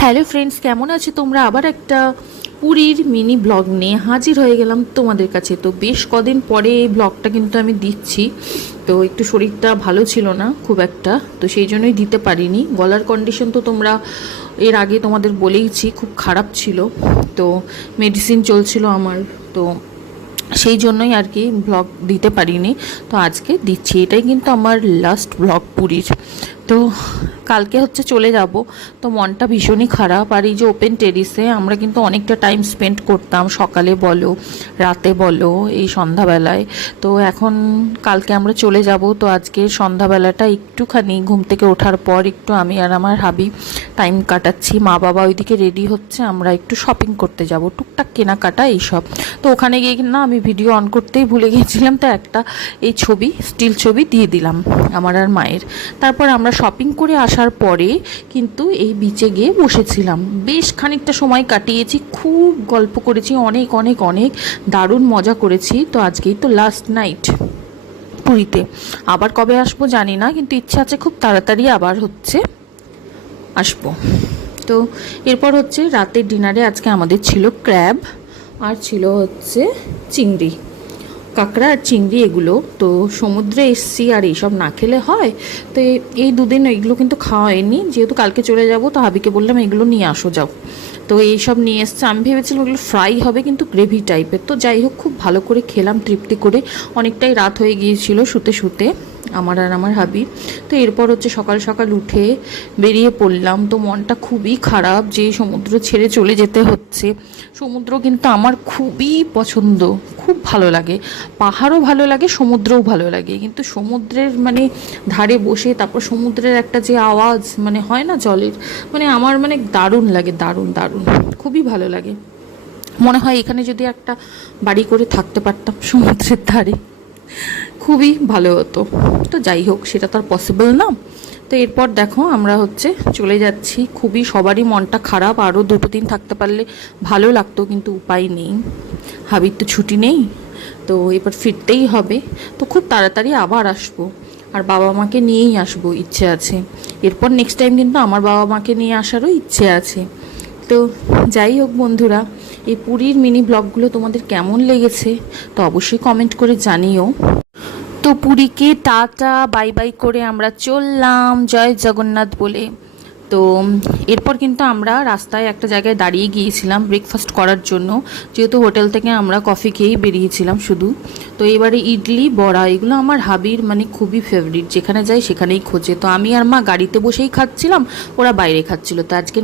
Hello friends, কেমন আছো তোমরা? আবার একটা পুরীর মিনি ব্লগ নিয়ে হাজির হয়ে গেলাম তোমাদের কাছে। তো বেশ কদিন পরে এই ব্লগটা কিন্তু আমি দিচ্ছি। তো একটু শরীরটা ভালো ছিল না খুব একটা, তো সেই জন্যই দিতে পারিনি। গলার কন্ডিশন তো তোমরা এর আগে তোমাদের বলেইছি, খুব খারাপ ছিল। তো মেডিসিন চলছিল আমার, তো সেই জন্যই আর কি ব্লগ দিতে পারিনি। তো আজকে দিচ্ছি, এটাই কিন্তু আমার লাস্ট ব্লগ পুরীর। তো কালকে হচ্ছে চলে যাব। তো মনটা ভীষণই খারাপ। আর এই যে ওপেন টেরিসে আমরা কিন্তু অনেকটা টাইম স্পেন্ড করতাম, সকালে বলো রাতে বলো এই সন্ধ্যাবেলায়। তো এখন কালকে আমরা চলে যাব। তো আজকে সন্ধ্যাবেলাটা একটুখানি ঘুম থেকে ওঠার পর একটু আমি আর আমার হাবি টাইম কাটাচ্ছি। মা বাবা ওইদিকে রেডি হচ্ছে, আমরা একটু শপিং করতে যাব, টুকটাক কেনাকাটা এইসব। তো ওখানে গিয়ে না আমি ভিডিও অন করতেই ভুলে গিয়েছিলাম, তো একটা এই ছবি, স্টিল ছবি দিয়ে দিলাম আমার আর মায়ের। তারপর আমরা শপিং করে আসার পরে কিন্তু এই বিচে গিয়ে বসেছিলাম, বেশ খানিকটা সময় কাটিয়েছি, খুব গল্প করেছি, অনেক অনেক অনেক দারুণ মজা করেছি। তো আজকেই তো লাস্ট নাইট পুরীতে, আবার কবে আসবো জানি না, কিন্তু ইচ্ছা আছে খুব তাড়াতাড়ি আবার হচ্ছে আসবো। তো এরপর হচ্ছে রাতের ডিনারে আজকে আমাদের ছিল ক্র্যাব, আর ছিল হচ্ছে চিংড়ি, কাঁকড়া আর চিংড়ি এগুলো। তো সমুদ্রে এসছি আর এইসব না খেলে হয়? তো এই দুদিন এগুলো কিন্তু খাওয়া হয়নি, যেহেতু কালকে চলে যাব। তো হাবিকে বললাম এগুলো নিয়ে আসো যাও। তো এইসব নিয়ে এসছে। আমি ভেবেছিলাম এগুলো ফ্রাই হবে, কিন্তু গ্রেভি টাইপের। তো যাই হোক, খুব ভালো করে খেলাম তৃপ্তি করে। অনেকটাই রাত হয়ে গিয়েছিল শুতে শুতে আমার আর আমার হাবি। তো এরপর হচ্ছে সকাল সকাল উঠে বেরিয়ে পড়লাম। তো মনটা খুবই খারাপ যে সমুদ্র ছেড়ে চলে যেতে হচ্ছে। সমুদ্র কিন্তু আমার খুবই পছন্দ, খুব ভালো লাগে। পাহাড়ও ভালো লাগে, সমুদ্রও ভালো লাগে, কিন্তু সমুদ্রের মানে ধারে বসে তারপর সমুদ্রের একটা যে আওয়াজ মানে হয় না জলের, মানে আমার মানে দারুণ লাগে, দারুণ দারুণ, খুবই ভালো লাগে। মনে হয় এখানে যদি একটা বাড়ি করে থাকতে পারতাম সমুদ্রের ধারে, খুবই ভালো হতো। তো যাই হোক, সেটা তো আর পসিবল না। তো এরপর দেখো আমরা হচ্ছে চলে যাচ্ছি। খুবই সবারই মনটা খারাপ, আরও 2-3 থাকতে পারলে ভালো লাগতো, কিন্তু উপায় নেই, হাবির তো ছুটি নেই। তো এবার ফিরতেই হবে। তো খুব তাড়াতাড়ি আবার আসবো, আর বাবা মাকে নিয়েই আসবো ইচ্ছে আছে। এরপর নেক্সট টাইম কিন্তু আমার বাবা মাকে নিয়ে আসারও ইচ্ছে আছে। তো যাই হোক বন্ধুরা, এই পুরীর মিনি ব্লগগুলো তোমাদের কেমন লেগেছে তো অবশ্যই কমেন্ট করে জানিও। তো পুরীকে টাটা বাই বাই করে আমরা চললাম জয় জগন্নাথ বলে। তো এরপর কিন্তু আমরা রাস্তায় একটা জায়গায় দাঁড়িয়ে গিয়েছিলাম ব্রেকফাস্ট করার জন্য, যেহেতু হোটেল থেকে আমরা কফি খেয়েই বেরিয়েছিলাম শুধু। তো এবারে ইডলি বড়া এগুলো আমার হাবির মানে খুবই ফেভারিট, যেখানে যাই সেখানেই খোঁজে। তো আমি আর মা গাড়িতে বসেই খাচ্ছিলাম, ওরা বাইরে খাচ্ছিল। তো আজকে